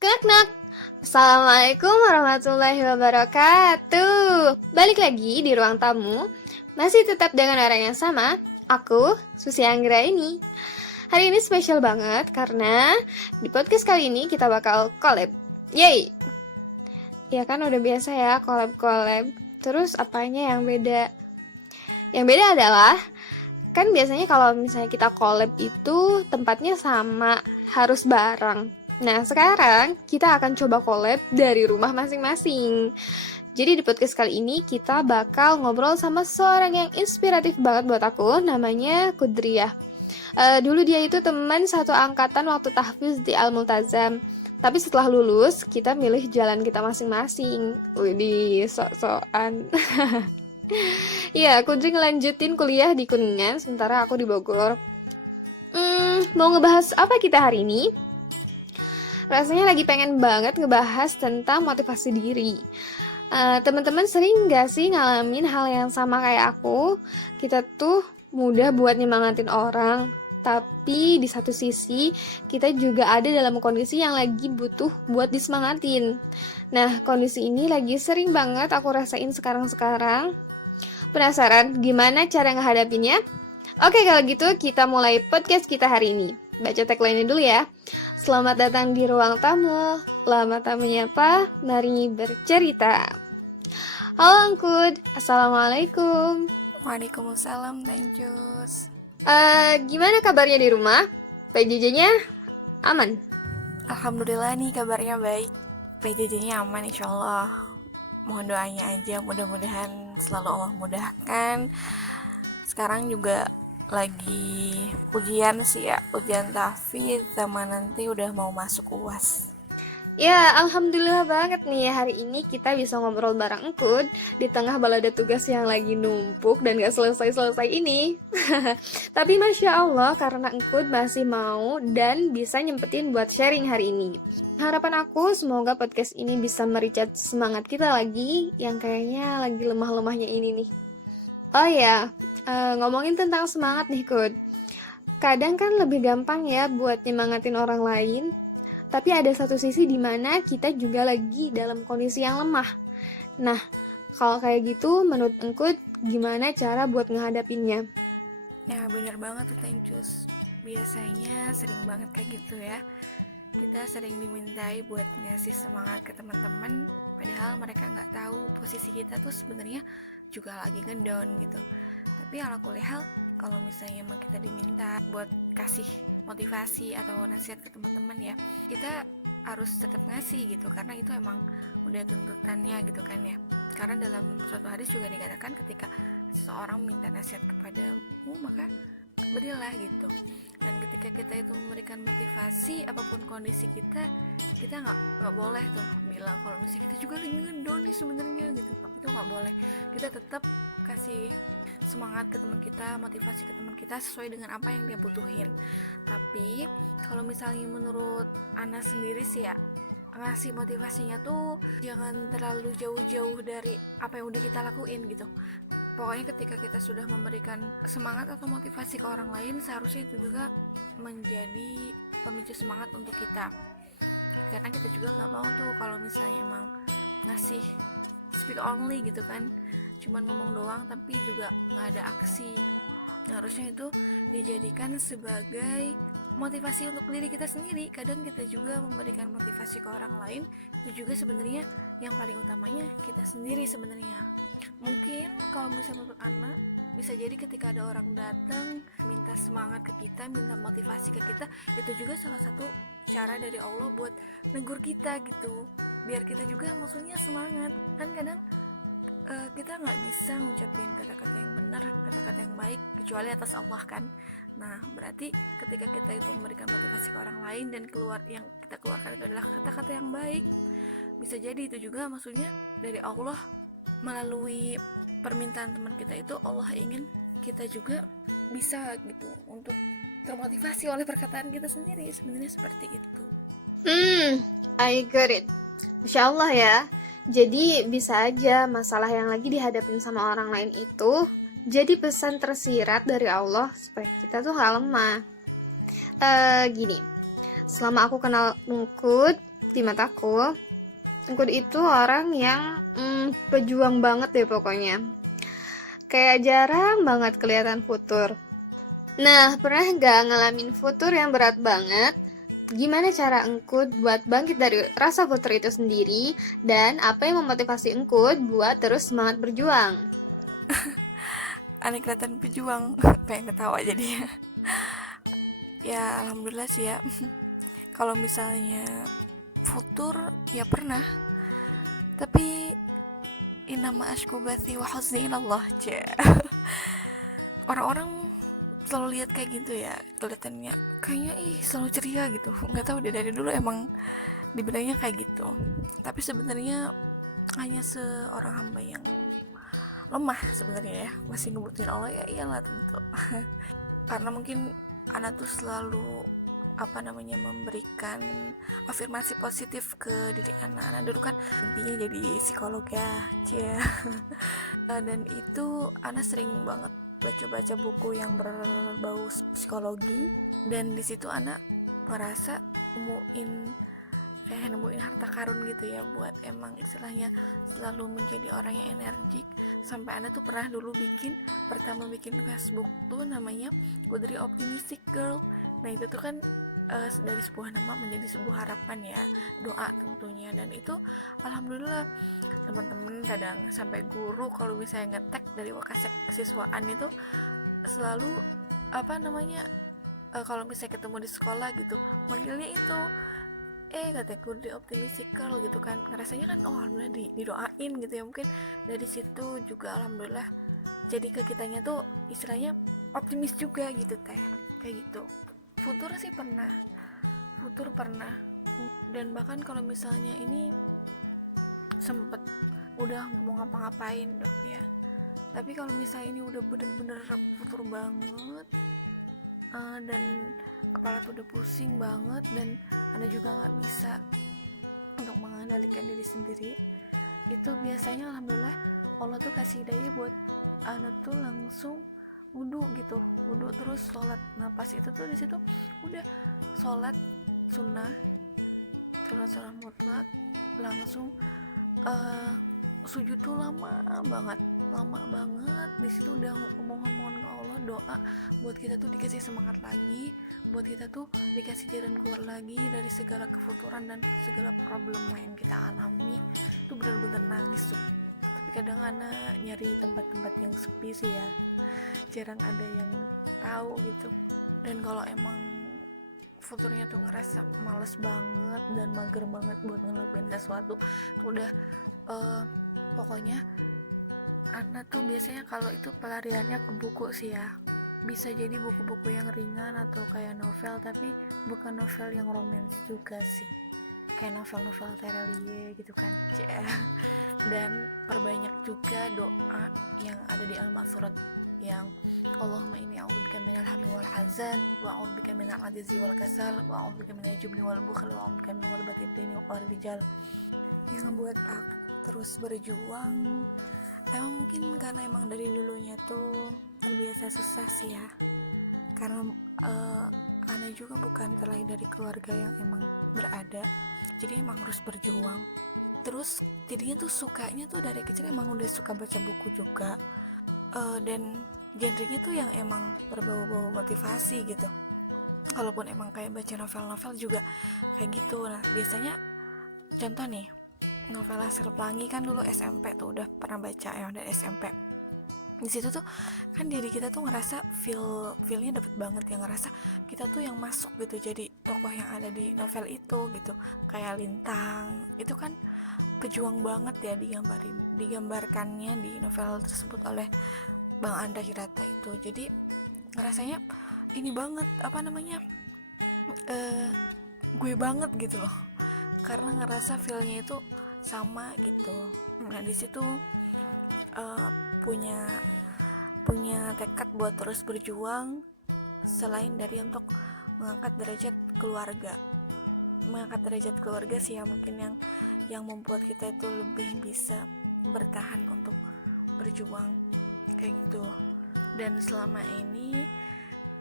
Knak-knak. Assalamualaikum warahmatullahi wabarakatuh. Balik lagi di ruang tamu. Masih tetap dengan orang yang sama. Aku, Susi Anggra ini. Hari ini spesial banget karena di podcast kali ini kita bakal collab. Yeay. Ya kan udah biasa ya collab-collab. Terus apanya yang beda? Yang beda adalah kan biasanya kalau misalnya kita collab itu tempatnya sama, harus bareng. Nah, sekarang kita akan coba collab dari rumah masing-masing. Jadi di podcast kali ini kita bakal ngobrol sama seorang yang inspiratif banget buat aku, namanya Kudriyah. Dulu dia itu teman satu angkatan waktu tahfiz di Al-Multazam. Tapi setelah lulus, kita milih jalan kita masing-masing. Widih, sok-sokan. Iya, Kudri ngelanjutin kuliah di Kuningan, sementara aku di Bogor. Mau ngebahas apa kita hari ini? Rasanya lagi pengen banget ngebahas tentang motivasi diri. Teman-teman sering gak sih ngalamin hal yang sama kayak aku? Kita tuh mudah buat nyemangatin orang, tapi di satu sisi kita juga ada dalam kondisi yang lagi butuh buat disemangatin. Nah, kondisi ini lagi sering banget aku rasain sekarang-sekarang. Penasaran gimana cara ngehadapinnya? Oke, kalau gitu kita mulai podcast kita hari ini. Baca tagline-nya dulu ya. Selamat datang di ruang tamu. Lama tak menyapa, mari bercerita. Halo Angkud, Assalamualaikum. Waalaikumsalam, Tanjus. Gimana kabarnya di rumah? PJJ-nya aman? Alhamdulillah nih kabarnya baik. PJJ-nya aman insyaallah. Mohon doanya aja, mudah-mudahan selalu Allah mudahkan. Sekarang juga lagi ujian sih ya, ujian tahfiz sama nanti udah mau masuk UAS. Ya, alhamdulillah banget nih hari ini kita bisa ngobrol bareng Engkud di tengah balada tugas yang lagi numpuk dan gak selesai-selesai ini. Tapi Masya Allah karena Engkud masih mau dan bisa nyempetin buat sharing hari ini. Harapan aku semoga podcast ini bisa mericat semangat kita lagi yang kayaknya lagi lemah-lemahnya ini nih. Oh ya, ngomongin tentang semangat nih Kud. Kadang kan lebih gampang ya buat nyemangatin orang lain. Tapi ada satu sisi di mana kita juga lagi dalam kondisi yang lemah. Nah, kalau kayak gitu, menurut Engkut, gimana cara buat ngehadapinnya? Ya bener banget tuh Tanjus. Biasanya sering banget kayak gitu ya. Kita sering dimintai buat ngasih semangat ke teman-teman, padahal mereka nggak tahu posisi kita tuh sebenarnya juga lagi ngedown gitu. Tapi ala kulli hal, kalau misalnya emang kita diminta buat kasih motivasi atau nasihat ke teman-teman ya, kita harus tetap ngasih gitu, karena itu emang udah tuntutannya gitu kan ya. Karena dalam suatu hadis juga dikatakan ketika seseorang minta nasihat kepadamu maka berilah gitu. Dan ketika kita itu memberikan motivasi apapun kondisi kita nggak boleh tuh bilang kalau misalnya kita juga lagi ngedown nih sebenarnya gitu. Itu nggak boleh. Kita tetap kasih semangat ke teman kita, motivasi ke teman kita sesuai dengan apa yang dia butuhin. Tapi kalau misalnya menurut Ana sendiri sih ya, ngasih motivasinya tuh jangan terlalu jauh-jauh dari apa yang udah kita lakuin gitu. Pokoknya ketika kita sudah memberikan semangat atau motivasi ke orang lain, seharusnya itu juga menjadi pemicu semangat untuk kita. Karena kita juga nggak mau tuh kalau misalnya emang ngasih speak only gitu kan, cuman ngomong doang tapi juga nggak ada aksi. Harusnya itu dijadikan sebagai motivasi untuk diri kita sendiri. Kadang kita juga memberikan motivasi ke orang lain, itu juga sebenarnya yang paling utamanya kita sendiri sebenarnya. Mungkin kalau misalnya menurut Ana, bisa jadi ketika ada orang datang minta semangat ke kita, minta motivasi ke kita, itu juga salah satu cara dari Allah buat negur kita gitu, biar kita juga maksudnya semangat. Kan kadang kita nggak bisa ngucapin kata-kata yang benar, kata-kata yang baik kecuali atas Allah kan. Nah berarti ketika kita itu memberikan motivasi ke orang lain dan yang kita keluarkan itu adalah kata-kata yang baik, bisa jadi itu juga maksudnya dari Allah. Melalui permintaan teman kita itu Allah ingin kita juga bisa gitu untuk termotivasi oleh perkataan kita sendiri. Sebenarnya seperti itu. I got it. Masya Allah ya. Jadi bisa aja masalah yang lagi dihadapin sama orang lain itu jadi pesan tersirat dari Allah supaya kita tuh gak lemah. Gini, selama aku kenal Engkut, Di mataku, Engkut itu orang yang pejuang banget deh pokoknya. Kayak jarang banget kelihatan futur. Nah, pernah nggak ngalamin futur yang berat banget? Gimana cara Engkut buat bangkit dari rasa futur itu sendiri? Dan apa yang memotivasi Engkut buat terus semangat berjuang? Aneh kelihatan pejuang. Pengen ketawa jadinya. Ya alhamdulillah sih ya. Kalau misalnya futur ya pernah, tapi inama ashkubathi wa huzni ilallah. Orang-orang selalu lihat kayak gitu ya, kelihatannya kayaknya selalu ceria gitu. Nggak tahu deh, dari dulu emang dibilangnya kayak gitu. Tapi sebenarnya hanya seorang hamba yang lemah sebenarnya ya, masih ngebutin Allah ya, iyalah tentu. Karena mungkin anak tuh selalu memberikan afirmasi positif ke diri anak dulu kan, intinya jadi psikolog ya, dan itu anak sering banget baca-baca buku yang berbau psikologi, dan di situ anak ngerasa nemuin harta karun gitu ya, buat emang istilahnya selalu menjadi orang yang energik. Sampai anak tuh pernah dulu pertama bikin Facebook tuh namanya Kudri Optimistic Girl. Nah itu tuh kan dari sebuah nama menjadi sebuah harapan ya, doa tentunya. Dan itu alhamdulillah teman-teman, kadang sampai guru kalau misalnya ngetek dari Wakasek siswaan itu selalu kalau misalnya ketemu di sekolah gitu manggilnya itu kataku di optimistic girl gitu kan, ngerasanya kan alhamdulillah didoain gitu ya. Mungkin dari situ juga alhamdulillah jadi ke kitanya tuh istilahnya optimis juga gitu kayak gitu. Futur pernah, dan bahkan kalau misalnya ini sempet udah mau ngapa-ngapain dong ya, tapi kalau misalnya ini udah bener-bener futur banget, dan kepala tuh udah pusing banget, dan Anda juga nggak bisa untuk mengendalikan diri sendiri, itu biasanya alhamdulillah Allah tuh kasih hidayah buat Anda tuh langsung wudhu terus sholat. Nah pas itu tuh di situ udah sholat sunnah, sholat mutlak, langsung sujud tuh lama banget di situ, udah mohon ke Allah, doa buat kita tuh dikasih semangat lagi, buat kita tuh dikasih jalan keluar lagi dari segala kefuturan dan segala problem yang kita alami. Itu benar-benar nangis tuh. Tapi kadang anak nyari tempat-tempat yang sepi sih ya, jarang ada yang tahu gitu. Dan kalau emang futurnya tuh ngerasa males banget dan mager banget buat ngelakuin sesuatu tuh udah pokoknya anak tuh biasanya kalau itu pelariannya ke buku sih ya. Bisa jadi buku-buku yang ringan atau kayak novel, tapi bukan novel yang romance juga sih, kayak novel-novel Terelie gitu kan. Dan perbanyak juga doa yang ada di Al-Ma'surat yang Allahumma inni a'udzubika minal hammi wal hazan wa a'udzubika minal ajzi wal kasal wa a'udzubika minal jubni wal bukhl wa a'udzubika min ghalabatid dini wa qahri rijal. Yang ngebuat aku terus berjuang emang mungkin karena emang dari dulunya tuh terbiasa susah sih ya, karena Ana juga bukan terlahir dari keluarga yang emang berada, jadi emang harus berjuang. Terus jadinya tuh sukanya tuh dari kecil emang udah suka baca buku juga, dan genrenya tuh yang emang berbau-bau motivasi gitu. Kalaupun emang kayak baca novel-novel juga kayak gitu. Nah biasanya contoh nih, novel Laskar Pelangi kan dulu SMP tuh udah pernah baca ya dari SMP. Di situ tuh kan diri kita tuh ngerasa feelnya dapet banget ya, ngerasa kita tuh yang masuk gitu jadi tokoh yang ada di novel itu gitu. Kayak Lintang itu kan pejuang banget ya, digambarkannya di novel tersebut oleh Bang Andra Hirata itu. Jadi ngerasanya ini banget gue banget gitu loh, karena ngerasa feelnya itu sama gitu. Nah di situ punya tekad buat terus berjuang, selain dari untuk mengangkat derajat keluarga sih ya, mungkin yang membuat kita itu lebih bisa bertahan untuk berjuang kayak gitu. Dan selama ini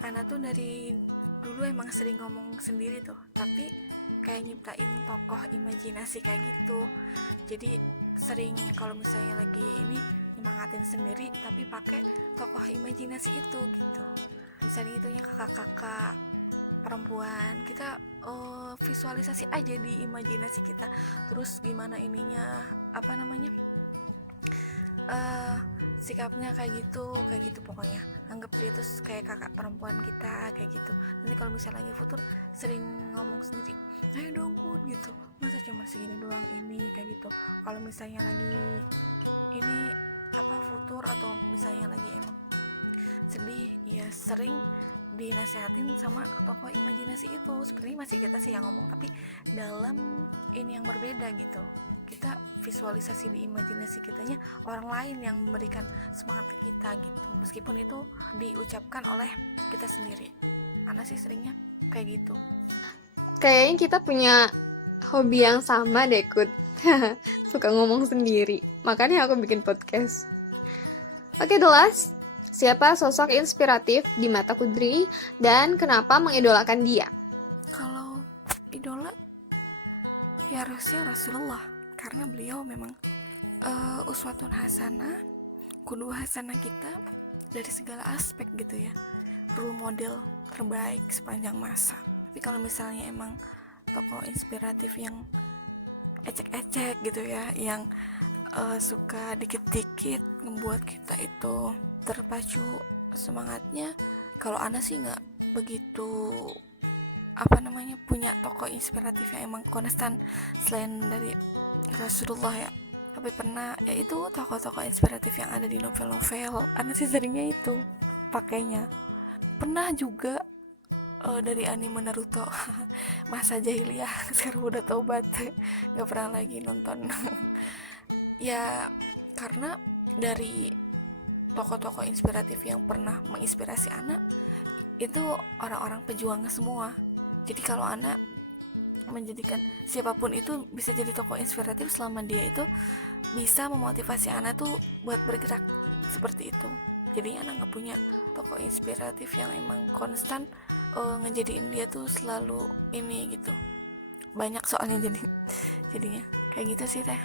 Ana tuh dari dulu emang sering ngomong sendiri tuh, tapi kayak nyiptain tokoh imajinasi kayak gitu. Jadi sering kalau misalnya lagi ini nyemangatin sendiri tapi pakai tokoh imajinasi itu gitu. Misalnya itunya kakak-kakak perempuan, kita visualisasi aja di imajinasi kita. Terus gimana ininya, apa namanya, sikapnya kayak gitu pokoknya. Anggap dia tuh kayak kakak perempuan kita kayak gitu. Nanti kalau misalnya lagi futur sering ngomong sendiri, ayo dong Kun gitu, masa cuma segini doang ini kayak gitu. Kalau misalnya lagi ini apa futur atau misalnya lagi emang sedih, ya sering dinasehatin sama tokoh imajinasi itu. Sebenarnya masih kita sih yang ngomong, tapi dalam ini yang berbeda gitu. Kita visualisasi di imajinasi kitanya orang lain yang memberikan semangat ke kita gitu, meskipun itu diucapkan oleh kita sendiri. Karena sih seringnya kayak gitu. Kayaknya kita punya hobi yang sama deh, Kut. Suka ngomong sendiri. Makanya aku bikin podcast. Oke, The Last. Siapa sosok inspiratif di mata Kudri dan kenapa mengidolakan dia? Kalau idola ya harusnya Rasulullah, karena beliau memang uswatun hasanah, kudu hasanah kita dari segala aspek gitu ya, role model terbaik sepanjang masa. Tapi kalau misalnya emang tokoh inspiratif yang ecek-ecek gitu ya, yang suka dikit-dikit ngebuat kita itu terpacu semangatnya, kalau Ana sih nggak begitu punya tokoh inspiratif yang emang konstan selain dari Rasulullah ya. Tapi pernah ya itu tokoh-tokoh inspiratif yang ada di novel-novel, Ana sih seringnya itu pakainya. Pernah juga dari anime Naruto masa jahiliyah, sekarang udah taubat nggak pernah lagi nonton. Ya karena dari tokoh-tokoh inspiratif yang pernah menginspirasi Ana itu orang-orang pejuang semua. Jadi kalau Ana menjadikan siapapun itu bisa jadi tokoh inspiratif selama dia itu bisa memotivasi Ana tuh buat bergerak seperti itu. Jadi Ana nggak punya tokoh inspiratif yang emang konstan ngejadiin dia tuh selalu ini gitu. Banyak soalnya jadinya kayak gitu sih teh.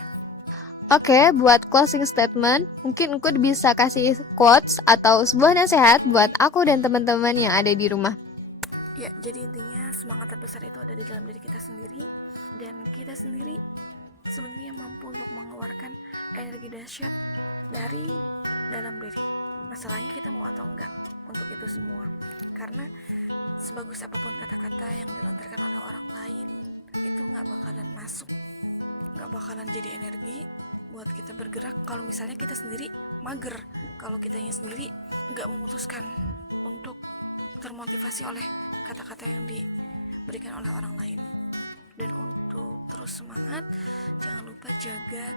Oke, buat closing statement, mungkin Kut bisa kasih quotes atau sebuah nasihat buat aku dan teman-teman yang ada di rumah. Ya, jadi intinya semangat terbesar itu ada di dalam diri kita sendiri, dan kita sendiri sebenarnya mampu untuk mengeluarkan energi dahsyat dari dalam diri. Masalahnya kita mau atau enggak untuk itu semua. Karena sebagus apapun kata-kata yang dilontarkan oleh orang lain, itu gak bakalan masuk, gak bakalan jadi energi buat kita bergerak kalau misalnya kita sendiri mager, kalau kitanya sendiri gak memutuskan untuk termotivasi oleh kata-kata yang diberikan oleh orang lain. Dan untuk terus semangat, jangan lupa jaga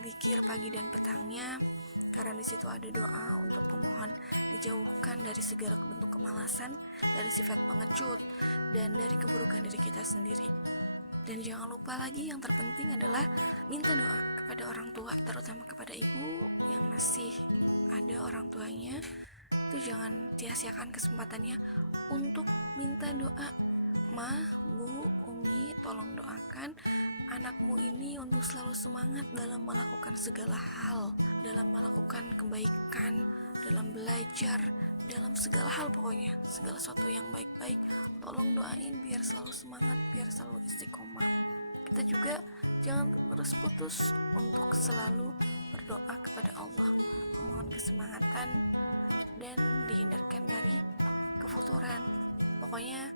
zikir pagi dan petangnya, karena di situ ada doa untuk pemohon dijauhkan dari segala bentuk kemalasan, dari sifat pengecut, dan dari keburukan diri kita sendiri. Dan jangan lupa lagi, yang terpenting adalah minta doa kepada orang tua, terutama kepada ibu yang masih ada orang tuanya. Itu jangan sia-siakan kesempatannya untuk minta doa. Ma, Bu, Umi, tolong doakan anakmu ini untuk selalu semangat dalam melakukan segala hal, dalam melakukan kebaikan, dalam belajar, dalam segala hal pokoknya, segala sesuatu yang baik-baik, tolong doain biar selalu semangat, biar selalu istiqomah. Kita juga jangan terus putus untuk selalu berdoa kepada Allah, memohon kesemangatan dan dihindarkan dari kefuturan. Pokoknya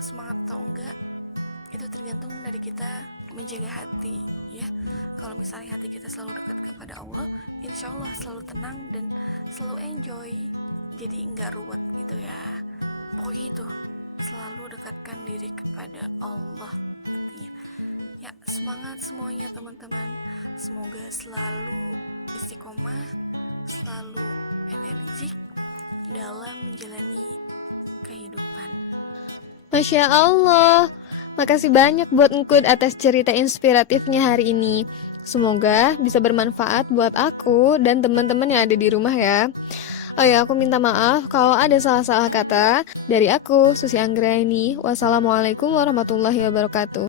semangat atau enggak itu tergantung dari kita menjaga hati ya. Kalau misalnya hati kita selalu dekat kepada Allah, insya Allah selalu tenang dan selalu enjoy, jadi enggak ruwet gitu ya. Pokoknya itu, selalu dekatkan diri kepada Allah intinya ya. Semangat semuanya teman-teman, semoga selalu istiqomah, selalu energik dalam menjalani kehidupan. Masya Allah, makasih banyak buat Engkut atas cerita inspiratifnya hari ini. Semoga bisa bermanfaat buat aku dan teman-teman yang ada di rumah ya. Oh ya, aku minta maaf kalau ada salah-salah kata. Dari aku, Susi Anggraini. Wassalamualaikum warahmatullahi wabarakatuh.